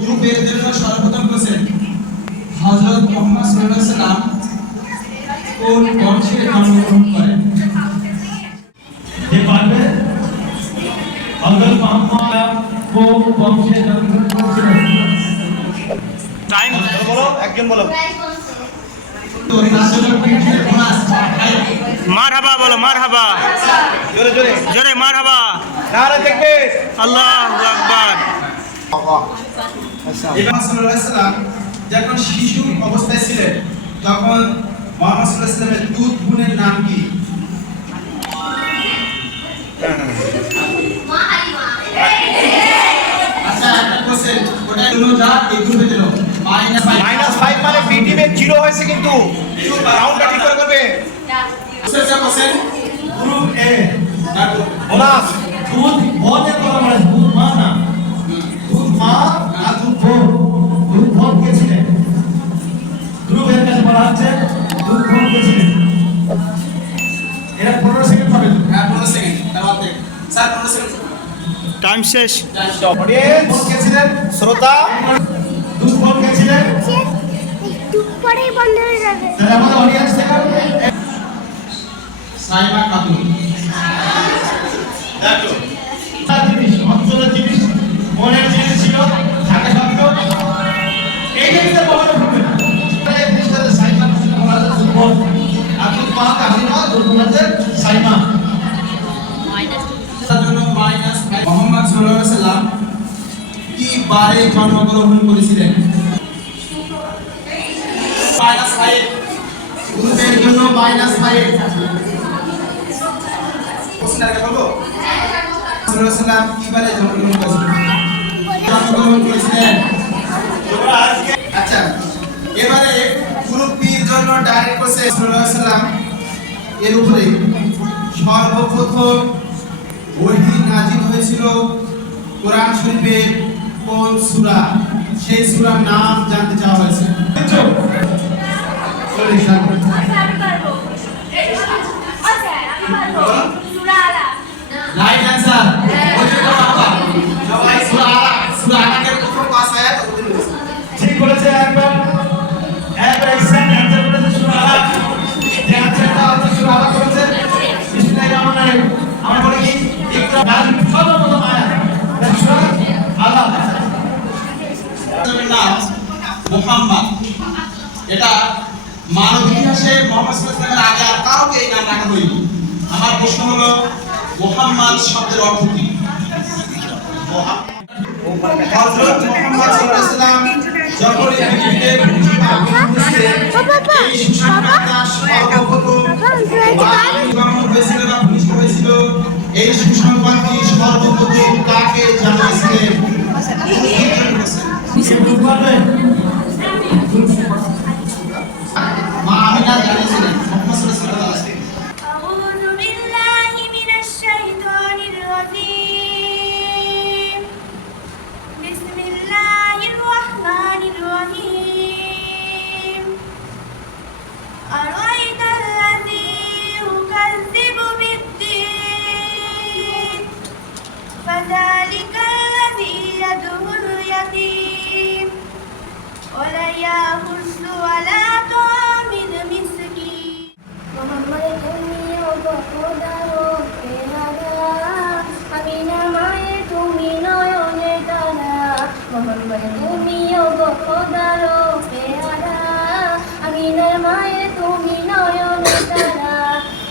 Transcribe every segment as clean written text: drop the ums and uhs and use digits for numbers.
গ্রুপের জন্য সর্বপ্রথম বলেছেন হযরত মুহাম্মদ সাল্লাল্লাহু আলাইহি ওয়াসাল্লাম কোন বংশে জন্মগ্রহণ করেন? যে পারবে হযরত মুহাম্মদ কোন বংশে জন্মগ্রহণ করেছিলেন? টাইম বলো, একজন বলো। মারহাবা বলো, মারহাবা। জোরে জোরে জোরে মারহাবা। নারে তাকবীর, আল্লাহু আকবার। ইমাম সাল্লাল্লাহু আলাইহি ওয়াসাল্লাম যখন শিশু অবস্থায় ছিলেন তখন মুহাম্মদ সাল্লাল্লাহু আলাইহি ওয়াসাল্লামের দুধ বোনের নাম কি? আচ্ছা একটা কোশ্চেন, ওটা হলো যা এই গ্রুপে দিল -5 মানে বি টিমে 0 হয়েছে, কিন্তু রাউন্ডটা ঠিক করে করবে। কোশ্চেন গ্রুপ এ বোনাস দুধ ভোজে করা মানে দুধ মা না, দুধ মা আর দুধ ভোগ। দুধ ভোগ কে ছিলেন? গ্রুপের কাছে বলা হচ্ছে দুধ ভোগ কে ছিলেন? এরা 15 সেকেন্ড পাবে। হ্যাঁ 15 সেকেন্ড তারপর দেখ স্যার 15 সেকেন্ড টাইম শেষ। অডিয়েন্স ভোগ কে ছিলেন? শ্রোতা দুধ ভোগ কে ছিলেন? একটু পরেই বন্ধ হয়ে যাবে। তাহলে আমাদের অডিয়েন্স থেকে সাইমা খাতুন। দেখো তার জিনিস অঞ্চলের জিনিস মনের জিনিস ছিল থাকে সত্য এই জিনিসটা বলা হবে না। এই জিনিসটাতে সাইমা ছিল বলা যায় দুর্বল আর দুধ মা কাহিমা দুর্বলতে সাইমা তার জন্য মাইনাস। মুহাম্মদ সাল্লাল্লাহু আলাইহি ওয়াসাল্লাম কি বারে জন্মগ্রহণ করেছিলেন? -5 গ্রুপের জন্য -5। কোশ্চেন আগে বলবো সাল্লাল্লাহু আলাইহি ওয়াসাল্লাম কি বারে জন্মগ্রহণ করেছিলেন? আচ্ছা এবারে গ্রুপ বি এর জন্য ডাইরেক্ট কোশ্চেন, সাল্লাল্লাহু আলাইহি ওয়াসাল্লাম এর উপরে সর্বপ্রথম ওহী নাযিল হয়েছিল কোরআন শরীফের কোন সূরা? সেই সূরার নাম জানতে চাওয়া হয়েছে। Right answer. সবাই সূরা আলাকের প্রথম 5 আয়াত অবতীর্ণ হয়েছে। ঠিক বলেছে একবার এক্সাক্ট অ্যানসার বলেছে সূরা আলাক। যে অ্যানসারটা হচ্ছে সূরা আলাক বলেছে বিসমিল্লাহির রহমানির রহিম। আমরা বলি কি ইকরা নাযিল সর্বপ্রথম আয়াত সূরা আলাক। এর নাম মুহাম্মদ। এটা মানব ইতিহাসে মুহাম্মদ সাল্লাল্লাহু আলাইহি ওয়াসাল্লামের আগে আর কাউকে এই নাম রাখা হয়নি। আমার প্রশ্ন হলো মুহাম্মদ শব্দের অর্থ কি? হযরত মুহাম্মদ সাল্লাল্লাহু আলাইহি ওয়াসাল্লাম যখন এই পৃথিবীতে এই সুসংবাদটা সর্বপ্রথম হয়েছিল বা ভূমিষ্ঠ হয়েছিল, এই সুসংবাদটি সর্বপ্রথম কাকে জানিয়েছিলেন? মা আমিনা জানিয়েছিলেন মুহাম্মদ সাল্লাল্লাহু আলাইহি ওয়াসাল্লাম। أعوذ بالله من الشيطان الرجيم. بسم الله الرحمن الرحيم. أرأيت الذي يكذب بالدين فذلك الذي يدعو اليتيم ولا يحض على طعام المسكين. মোহাম্মদ তুমি অবদারো পেয়ারা আমিনা মায়ে তুমি নয়নে তারা। মোহাম্মদ তুমি অবদারো পেয়ারা আমিনার মায়ে তুমি নয়নে তারা।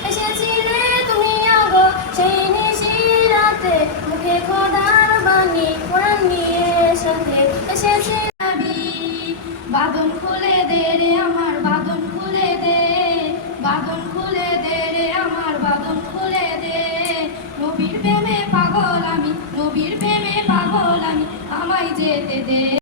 এসেছিলে তুমি আগো সেই নিশিরাতে মুখে খোদার বাণী কোরআন নিয়ে সাথে এসেছে নবী। বাঁধন খুলে দে রে আমার বাঁধন খুলে দে, বাঁধন খুলে দে রে আমার বাঁধন